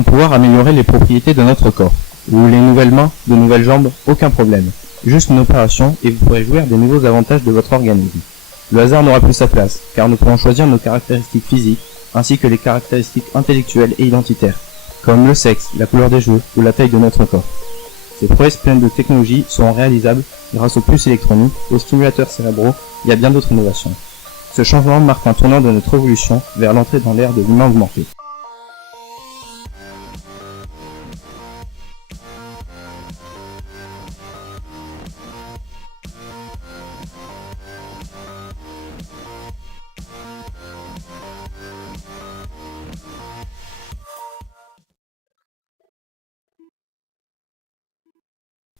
allons pouvoir améliorer les propriétés de notre corps. Vous voulez nouvelles mains, de nouvelles jambes, aucun problème. Juste une opération et vous pourrez jouir des nouveaux avantages de votre organisme. Le hasard n'aura plus sa place, car nous pourrons choisir nos caractéristiques physiques, ainsi que les caractéristiques intellectuelles et identitaires, comme le sexe, la couleur des cheveux ou la taille de notre corps. Ces prouesses pleines de technologie seront réalisables grâce aux puces électroniques, aux stimulateurs cérébraux et à bien d'autres innovations. Ce changement marque un tournant de notre évolution vers l'entrée dans l'ère de l'humain augmenté.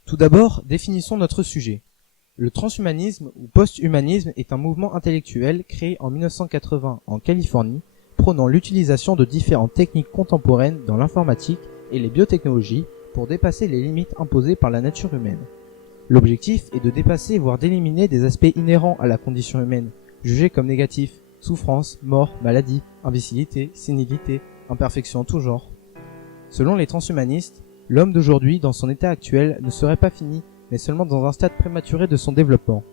Tout d'abord, définissons notre sujet. Le transhumanisme ou post-humanisme est un mouvement intellectuel créé en 1980 en Californie, prônant l'utilisation de différentes techniques contemporaines dans l'informatique et les biotechnologies pour dépasser les limites imposées par la nature humaine. L'objectif est de dépasser voire d'éliminer des aspects inhérents à la condition humaine, jugés comme négatifs, souffrance, mort, maladie, imbécilité, sénilité, imperfection en tout genre. Selon les transhumanistes, l'homme d'aujourd'hui, dans son état actuel, ne serait pas fini, mais seulement dans un stade prématuré de son développement.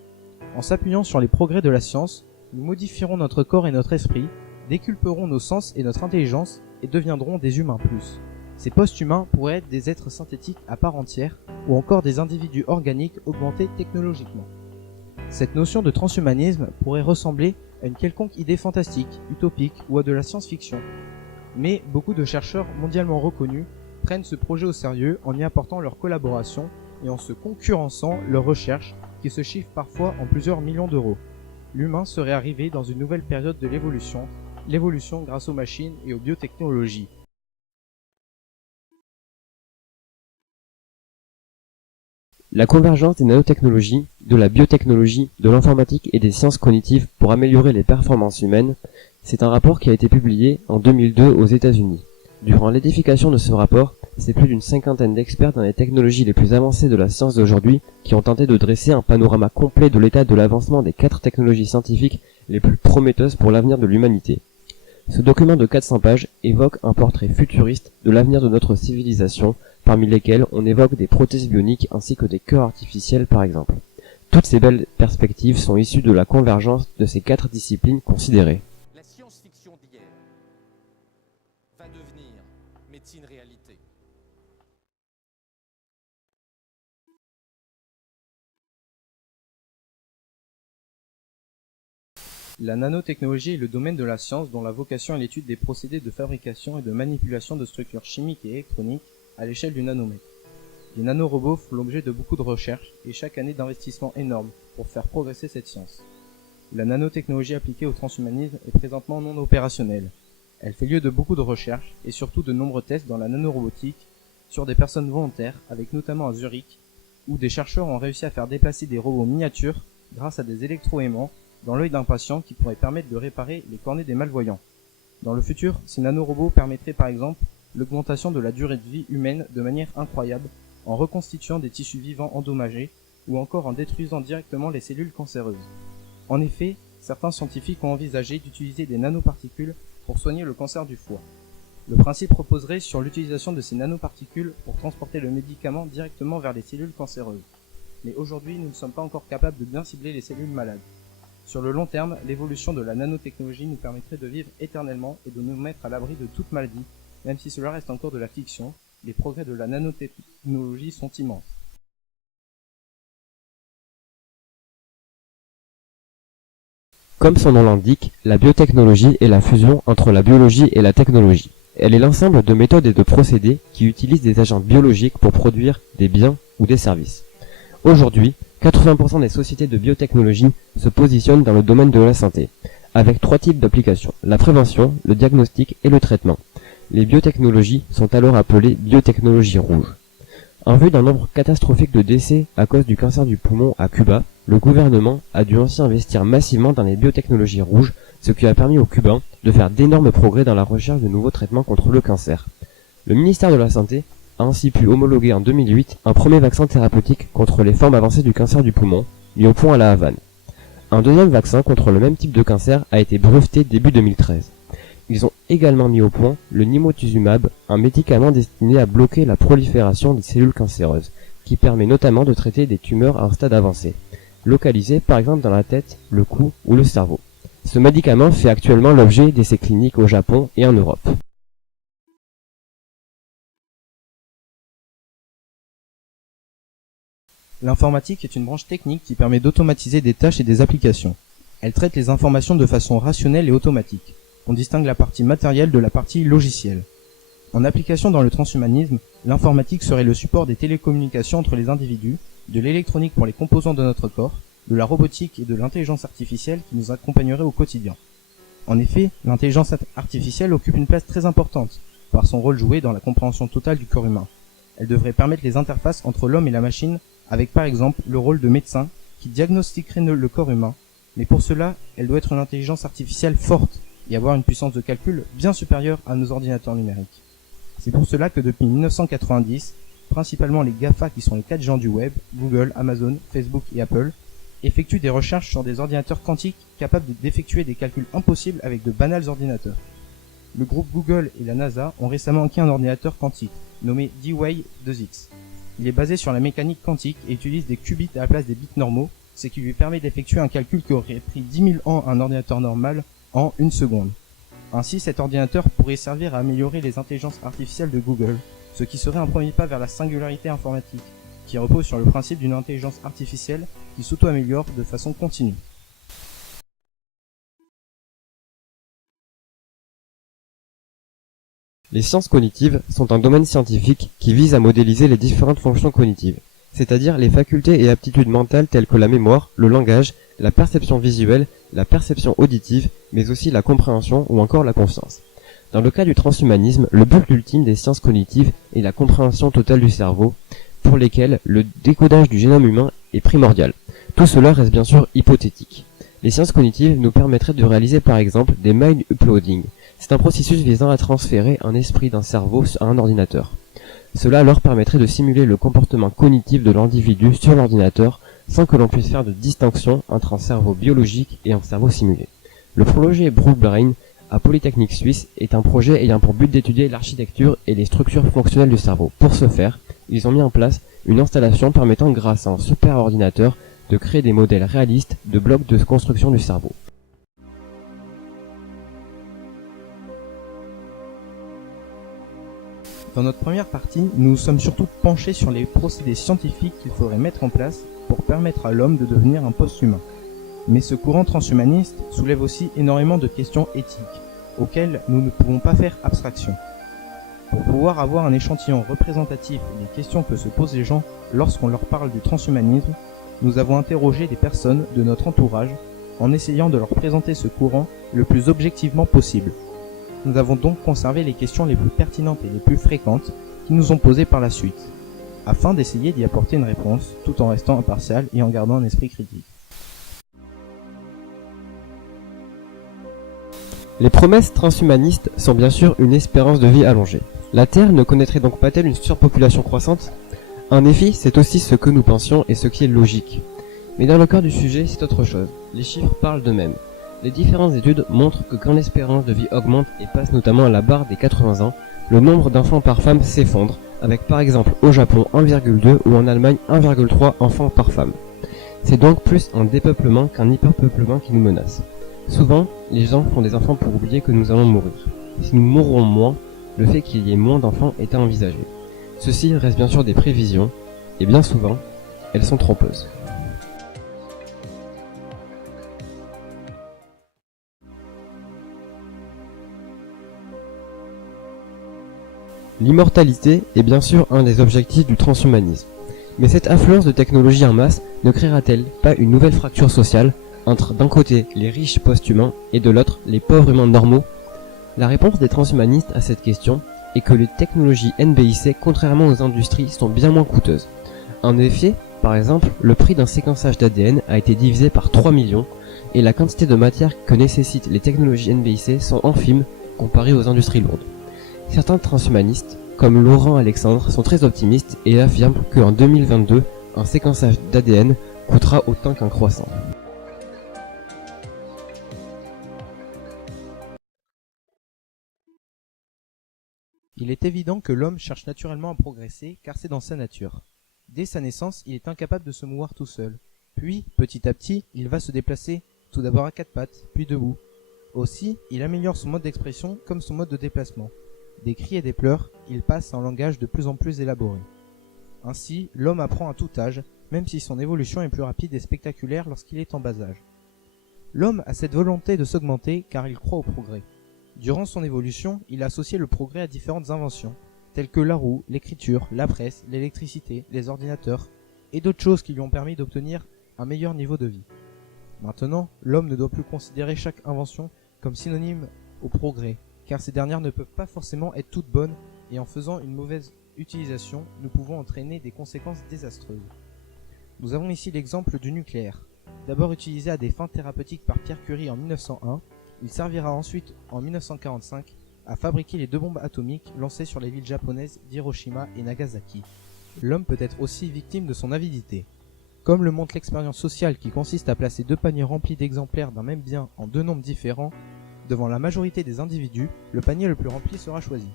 En s'appuyant sur les progrès de la science, nous modifierons notre corps et notre esprit, déculperons nos sens et notre intelligence, et deviendrons des humains plus. Ces post-humains pourraient être des êtres synthétiques à part entière, ou encore des individus organiques augmentés technologiquement. Cette notion de transhumanisme pourrait ressembler à une quelconque idée fantastique, utopique ou à de la science-fiction. Mais beaucoup de chercheurs mondialement reconnus prennent ce projet au sérieux en y apportant leur collaboration et en se concurrençant leurs recherches qui se chiffrent parfois en plusieurs millions d'euros. L'humain serait arrivé dans une nouvelle période de l'évolution grâce aux machines et aux biotechnologies. La convergence des nanotechnologies, de la biotechnologie, de l'informatique et des sciences cognitives pour améliorer les performances humaines, c'est un rapport qui a été publié en 2002 aux États-Unis. Durant l'édification de ce rapport, c'est plus d'une cinquantaine d'experts dans les technologies les plus avancées de la science d'aujourd'hui qui ont tenté de dresser un panorama complet de l'état de l'avancement des 4 technologies scientifiques les plus prometteuses pour l'avenir de l'humanité. Ce document de 400 pages évoque un portrait futuriste de l'avenir de notre civilisation, parmi lesquels on évoque des prothèses bioniques ainsi que des cœurs artificiels par exemple. Toutes ces belles perspectives sont issues de la convergence de ces 4 disciplines considérées. La science-fiction d'hier va devenir médecine réalité. La nanotechnologie est le domaine de la science dont la vocation est l'étude des procédés de fabrication et de manipulation de structures chimiques et électroniques à l'échelle du nanomètre. Les nanorobots font l'objet de beaucoup de recherches et chaque année d'investissements énormes pour faire progresser cette science. La nanotechnologie appliquée au transhumanisme est présentement non opérationnelle. Elle fait lieu de beaucoup de recherches et surtout de nombreux tests dans la nanorobotique sur des personnes volontaires, avec notamment à Zurich, où des chercheurs ont réussi à faire déplacer des robots miniatures grâce à des électroaimants dans l'œil d'un patient qui pourrait permettre de réparer les cornées des malvoyants. Dans le futur, ces nanorobots permettraient par exemple l'augmentation de la durée de vie humaine de manière incroyable en reconstituant des tissus vivants endommagés ou encore en détruisant directement les cellules cancéreuses. En effet, certains scientifiques ont envisagé d'utiliser des nanoparticules pour soigner le cancer du foie. Le principe reposerait sur l'utilisation de ces nanoparticules pour transporter le médicament directement vers les cellules cancéreuses. Mais aujourd'hui, nous ne sommes pas encore capables de bien cibler les cellules malades. Sur le long terme, l'évolution de la nanotechnologie nous permettrait de vivre éternellement et de nous mettre à l'abri de toute maladie. Même si cela reste encore de la fiction, les progrès de la nanotechnologie sont immenses. Comme son nom l'indique, la biotechnologie est la fusion entre la biologie et la technologie. Elle est l'ensemble de méthodes et de procédés qui utilisent des agents biologiques pour produire des biens ou des services. Aujourd'hui, 80% des sociétés de biotechnologie se positionnent dans le domaine de la santé, avec 3 types d'applications, la prévention, le diagnostic et le traitement. Les biotechnologies sont alors appelées biotechnologies rouges. En vue d'un nombre catastrophique de décès à cause du cancer du poumon à Cuba, le gouvernement a dû ainsi investir massivement dans les biotechnologies rouges, ce qui a permis aux Cubains de faire d'énormes progrès dans la recherche de nouveaux traitements contre le cancer. Le ministère de la Santé a ainsi pu homologuer en 2008 un premier vaccin thérapeutique contre les formes avancées du cancer du poumon, mis au point à la Havane. Un deuxième vaccin contre le même type de cancer a été breveté début 2013. Ils ont également mis au point le nimotuzumab, un médicament destiné à bloquer la prolifération des cellules cancéreuses, qui permet notamment de traiter des tumeurs à un stade avancé, localisées par exemple dans la tête, le cou ou le cerveau. Ce médicament fait actuellement l'objet d'essais cliniques au Japon et en Europe. L'informatique est une branche technique qui permet d'automatiser des tâches et des applications. Elle traite les informations de façon rationnelle et automatique. On distingue la partie matérielle de la partie logicielle. En application dans le transhumanisme, l'informatique serait le support des télécommunications entre les individus, de l'électronique pour les composants de notre corps, de la robotique et de l'intelligence artificielle qui nous accompagnerait au quotidien. En effet, l'intelligence artificielle occupe une place très importante, par son rôle joué dans la compréhension totale du corps humain. Elle devrait permettre les interfaces entre l'homme et la machine, avec par exemple le rôle de médecin qui diagnostiquerait le corps humain, mais pour cela, elle doit être une intelligence artificielle forte et avoir une puissance de calcul bien supérieure à nos ordinateurs numériques. C'est pour cela que depuis 1990, principalement les GAFA qui sont les 4 géants du web, Google, Amazon, Facebook et Apple, effectuent des recherches sur des ordinateurs quantiques capables d'effectuer des calculs impossibles avec de banals ordinateurs. Le groupe Google et la NASA ont récemment acquis un ordinateur quantique, nommé D-Wave 2X. Il est basé sur la mécanique quantique et utilise des qubits à la place des bits normaux, ce qui lui permet d'effectuer un calcul qui aurait pris 10 000 ans à un ordinateur normal en 1 seconde. Ainsi, cet ordinateur pourrait servir à améliorer les intelligences artificielles de Google, ce qui serait un premier pas vers la singularité informatique, qui repose sur le principe d'une intelligence artificielle qui s'auto-améliore de façon continue. Les sciences cognitives sont un domaine scientifique qui vise à modéliser les différentes fonctions cognitives, c'est-à-dire les facultés et aptitudes mentales telles que la mémoire, le langage, la perception visuelle, la perception auditive, mais aussi la compréhension ou encore la conscience. Dans le cas du transhumanisme, le but ultime des sciences cognitives est la compréhension totale du cerveau, pour lesquelles le décodage du génome humain est primordial. Tout cela reste bien sûr hypothétique. Les sciences cognitives nous permettraient de réaliser par exemple des mind uploading. C'est un processus visant à transférer un esprit d'un cerveau à un ordinateur. Cela leur permettrait de simuler le comportement cognitif de l'individu sur l'ordinateur sans que l'on puisse faire de distinction entre un cerveau biologique et un cerveau simulé. Le projet BlueBrain à Polytechnique Suisse est un projet ayant pour but d'étudier l'architecture et les structures fonctionnelles du cerveau. Pour ce faire, ils ont mis en place une installation permettant grâce à un superordinateur de créer des modèles réalistes de blocs de construction du cerveau. Dans notre première partie, nous nous sommes surtout penchés sur les procédés scientifiques qu'il faudrait mettre en place pour permettre à l'homme de devenir un post-humain. Mais ce courant transhumaniste soulève aussi énormément de questions éthiques, auxquelles nous ne pouvons pas faire abstraction. Pour pouvoir avoir un échantillon représentatif des questions que se posent les gens lorsqu'on leur parle du transhumanisme, nous avons interrogé des personnes de notre entourage en essayant de leur présenter ce courant le plus objectivement possible. Nous avons donc conservé les questions les plus pertinentes et les plus fréquentes qui nous ont posées par la suite, afin d'essayer d'y apporter une réponse tout en restant impartial et en gardant un esprit critique. Les promesses transhumanistes sont bien sûr une espérance de vie allongée. La Terre ne connaîtrait donc pas-t-elle une surpopulation croissante? En effet, c'est aussi ce que nous pensions et ce qui est logique. Mais dans le cœur du sujet, c'est autre chose. Les chiffres parlent d'eux-mêmes. Les différentes études montrent que quand l'espérance de vie augmente et passe notamment à la barre des 80 ans, le nombre d'enfants par femme s'effondre, avec par exemple au Japon 1,2 ou en Allemagne 1,3 enfants par femme. C'est donc plus un dépeuplement qu'un hyperpeuplement qui nous menace. Souvent, les gens font des enfants pour oublier que nous allons mourir. Si nous mourrons moins, le fait qu'il y ait moins d'enfants est à envisager. Ceci reste bien sûr des prévisions, et bien souvent, elles sont trompeuses. L'immortalité est bien sûr un des objectifs du transhumanisme. Mais cette affluence de technologie en masse ne créera-t-elle pas une nouvelle fracture sociale entre d'un côté les riches post-humains et de l'autre les pauvres humains normaux? La réponse des transhumanistes à cette question est que les technologies NBIC, contrairement aux industries, sont bien moins coûteuses. En effet, par exemple, le prix d'un séquençage d'ADN a été divisé par 3 millions et la quantité de matière que nécessitent les technologies NBIC sont infimes comparées aux industries lourdes. Certains transhumanistes, comme Laurent Alexandre, sont très optimistes et affirment qu'en 2022, un séquençage d'ADN coûtera autant qu'un croissant. Il est évident que l'homme cherche naturellement à progresser car c'est dans sa nature. Dès sa naissance, il est incapable de se mouvoir tout seul. Puis, petit à petit, il va se déplacer, tout d'abord à quatre pattes, puis debout. Aussi, il améliore son mode d'expression comme son mode de déplacement. Des cris et des pleurs, il passe à un langage de plus en plus élaboré. Ainsi, l'homme apprend à tout âge, même si son évolution est plus rapide et spectaculaire lorsqu'il est en bas âge. L'homme a cette volonté de s'augmenter car il croit au progrès. Durant son évolution, il a associé le progrès à différentes inventions, telles que la roue, l'écriture, la presse, l'électricité, les ordinateurs, et d'autres choses qui lui ont permis d'obtenir un meilleur niveau de vie. Maintenant, l'homme ne doit plus considérer chaque invention comme synonyme au progrès, car ces dernières ne peuvent pas forcément être toutes bonnes, et en faisant une mauvaise utilisation, nous pouvons entraîner des conséquences désastreuses. Nous avons ici l'exemple du nucléaire. D'abord utilisé à des fins thérapeutiques par Pierre Curie en 1901, il servira ensuite en 1945 à fabriquer les 2 bombes atomiques lancées sur les villes japonaises d'Hiroshima et Nagasaki. L'homme peut être aussi victime de son avidité. Comme le montre l'expérience sociale qui consiste à placer 2 paniers remplis d'exemplaires d'un même bien en 2 nombres différents, devant la majorité des individus, le panier le plus rempli sera choisi.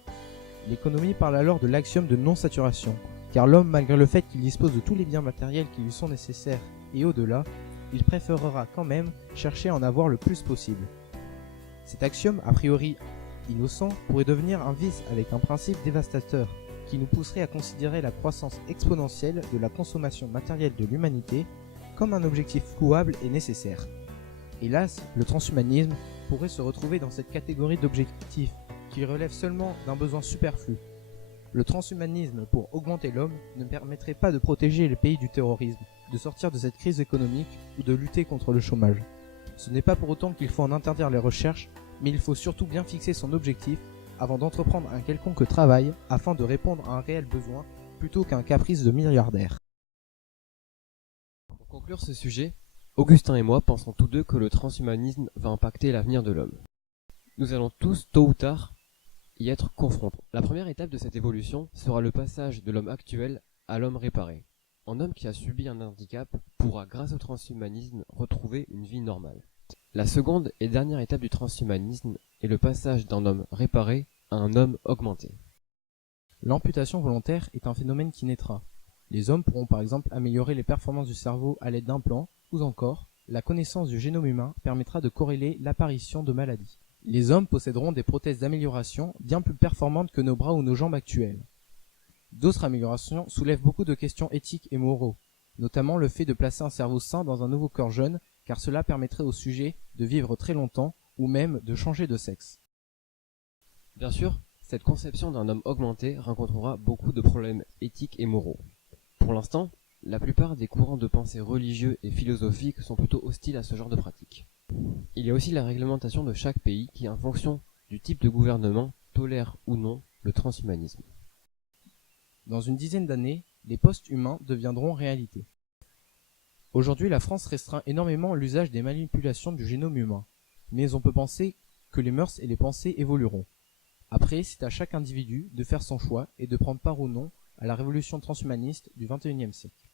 L'économie parle alors de l'axiome de non-saturation, car l'homme, malgré le fait qu'il dispose de tous les biens matériels qui lui sont nécessaires et au-delà, il préférera quand même chercher à en avoir le plus possible. Cet axiome, a priori innocent, pourrait devenir un vice avec un principe dévastateur, qui nous pousserait à considérer la croissance exponentielle de la consommation matérielle de l'humanité comme un objectif louable et nécessaire. Hélas, le transhumanisme pourrait se retrouver dans cette catégorie d'objectifs qui relèvent seulement d'un besoin superflu. Le transhumanisme pour augmenter l'homme ne permettrait pas de protéger les pays du terrorisme, de sortir de cette crise économique ou de lutter contre le chômage. Ce n'est pas pour autant qu'il faut en interdire les recherches, mais il faut surtout bien fixer son objectif avant d'entreprendre un quelconque travail afin de répondre à un réel besoin plutôt qu'à un caprice de milliardaire. Pour conclure ce sujet, Augustin et moi pensons tous deux que le transhumanisme va impacter l'avenir de l'homme. Nous allons tous, tôt ou tard, y être confrontés. La première étape de cette évolution sera le passage de l'homme actuel à l'homme réparé. Un homme qui a subi un handicap pourra, grâce au transhumanisme, retrouver une vie normale. La seconde et dernière étape du transhumanisme est le passage d'un homme réparé à un homme augmenté. L'amputation volontaire est un phénomène qui naîtra. Les hommes pourront par exemple améliorer les performances du cerveau à l'aide d'implants, ou encore, la connaissance du génome humain permettra de corréler l'apparition de maladies. Les hommes posséderont des prothèses d'amélioration bien plus performantes que nos bras ou nos jambes actuelles. D'autres améliorations soulèvent beaucoup de questions éthiques et moraux, notamment le fait de placer un cerveau sain dans un nouveau corps jeune, car cela permettrait au sujet de vivre très longtemps ou même de changer de sexe. Bien sûr, cette conception d'un homme augmenté rencontrera beaucoup de problèmes éthiques et moraux. Pour l'instant, la plupart des courants de pensée religieux et philosophiques sont plutôt hostiles à ce genre de pratique. Il y a aussi la réglementation de chaque pays qui, en fonction du type de gouvernement, tolère ou non le transhumanisme. Dans une dizaine d'années, les post-humains deviendront réalité. Aujourd'hui, la France restreint énormément l'usage des manipulations du génome humain, mais on peut penser que les mœurs et les pensées évolueront. Après, c'est à chaque individu de faire son choix et de prendre part ou non à la révolution transhumaniste du XXIe siècle.